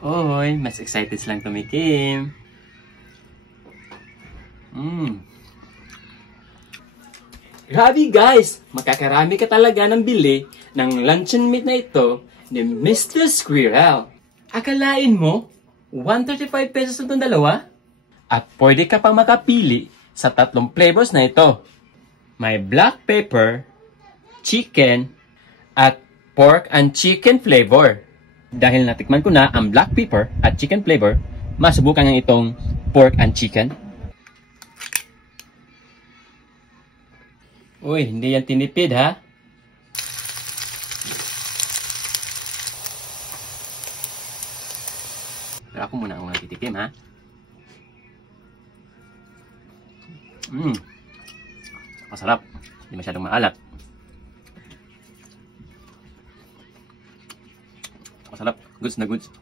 Oy, mas excited silang tumikim. Grabe guys! Makakarami ka talaga ng bili ng luncheon meat na ito ni Mr. Squirrel. Akalain mo, 135 pesos na itong dalawa? At pwede ka pang makapili sa 3 flavors na ito. May black pepper, chicken, at pork and chicken flavor. Dahil natikman ko na ang black pepper at chicken flavor, masubukan nga itong pork and chicken. Uy, hindi yan tinipid ha? Pero ako muna ang mga titikim ha? Masarap. Hindi masyadong maalat. Masarap. Goods na goods.